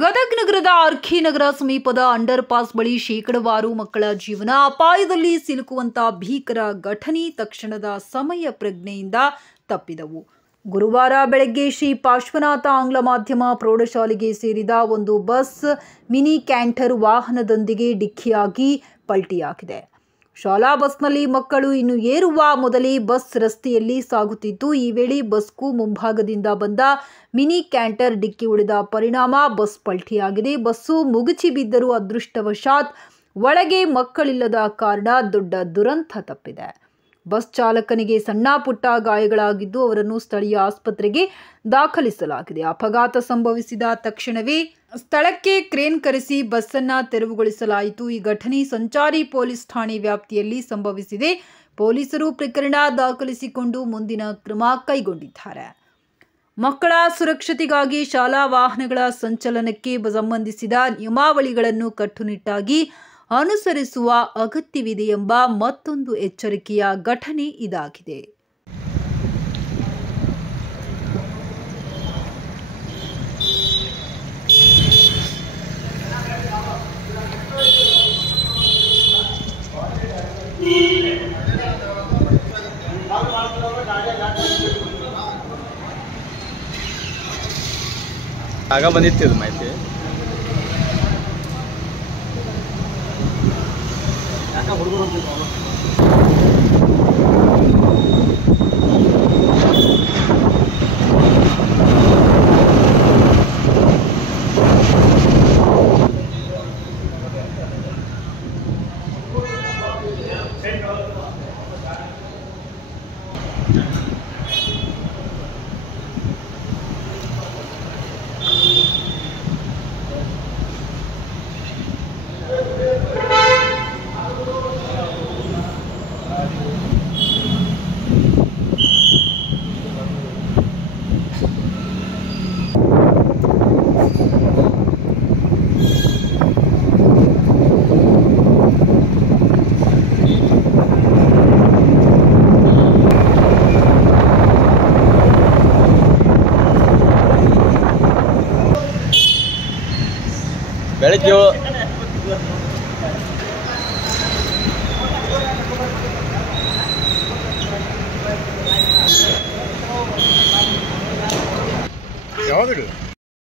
ಗದಗ ನಗರದ ಆರ್ಕಿ ನಗರ ಸಮೀಪದ under pass ಬಳಿ ಶೇಕಡವಾರು ಮಕ್ಕಳ ಜೀವನ ಅಪಾಯದಲ್ಲಿ ಸಿಲುಕುವಂತಹ ಭೀಕರ ಘಟನೆ ತಕ್ಷಣದ ಸಮಯ ಪ್ರಜ್ಞೆಯಿಂದ ತಪ್ಪಿದವು. ಗುರುವಾರ ಬೆಳಗ್ಗೆ ಶ್ರೀ ಪಾರ್ಶ್ವನಾಥ ಆಂಗ್ಲ ಮಾಧ್ಯಮ ಪ್ರೌಢಶಾಲೆಗೆ ಸೇರಿದ ಒಂದು ಬಸ್ ಮಿನಿ ಕ್ಯಾಂಟರ್ ವಾಹನದೊಂದಿಗೆ ಡಿಕ್ಕಿಯಾಗಿ ಪಲ್ಟಿಯಾಗಿದೆ. ಶಾಲಾ ಬಸ್ನಲ್ಲಿ ಮಕ್ಕಳು ಇನ್ನು ಏರುವ ಮೊದಲೇ ಬಸ್ ರಸ್ತೆಯಲ್ಲಿ ಸಾಗುತ್ತಿತ್ತು. ಈ ವೇಳೆ ಬಸ್ಗೂ ಮುಂಭಾಗದಿಂದ ಬಂದ ಮಿನಿ ಕ್ಯಾಂಟರ್ ಡಿಕ್ಕಿ ಹೊಡೆದ ಪರಿಣಾಮ ಬಸ್ ಪಲ್ಟಿಯಾಗಿದೆ. ಬಸ್ಸು ಮುಗುಚಿ ಬಿದ್ದರೂ ಅದೃಷ್ಟವಶಾತ್ ಒಳಗೆ ಮಕ್ಕಳಿಲ್ಲದ ಕಾರಣ ದೊಡ್ಡ ದುರಂತ ತಪ್ಪಿದೆ. ಬಸ್ ಚಾಲಕನಿಗೆ ಸಣ್ಣ ಪುಟ್ಟ ಗಾಯಗಳಾಗಿದ್ದು ಅವರನ್ನು ಸ್ಥಳೀಯ ಆಸ್ಪತ್ರೆಗೆ ದಾಖಲಿಸಲಾಗಿದೆ. ಅಪಘಾತ ಸಂಭವಿಸಿದ ತಕ್ಷಣವೇ ಸ್ಥಳಕ್ಕೆ ಕ್ರೇನ್ ಕರೆಸಿ ಬಸ್ಸನ್ನು ತೆರವುಗೊಳಿಸಲಾಯಿತು. ಈ ಘಟನೆ ಸಂಚಾರಿ ಪೊಲೀಸ್ ಠಾಣೆ ವ್ಯಾಪ್ತಿಯಲ್ಲಿ ಸಂಭವಿಸಿದೆ. ಪೊಲೀಸರು ಪ್ರಕರಣ ದಾಖಲಿಸಿಕೊಂಡು ಮುಂದಿನ ಕ್ರಮ ಕೈಗೊಂಡಿದ್ದಾರೆ. ಮಕ್ಕಳ ಸುರಕ್ಷತೆಗಾಗಿ ಶಾಲಾ ವಾಹನಗಳ ಸಂಚಲನಕ್ಕೆ ಸಂಬಂಧಿಸಿದ ನಿಯಮಾವಳಿಗಳನ್ನು ಕಟ್ಟುನಿಟ್ಟಾಗಿ ಅನುಸರಿಸುವ ಅಗತ್ಯವಿದೆ ಎಂಬ ಮತ್ತೊಂದು ಎಚ್ಚರಿಕೆಯ ಘಟನೆ ಇದಾಗಿದೆ. ಆಗ ಬಂದಿತ್ತು ಮಾಹಿತಿ ಬೆಳಗ್ಗೆ ಯಾವಾಗ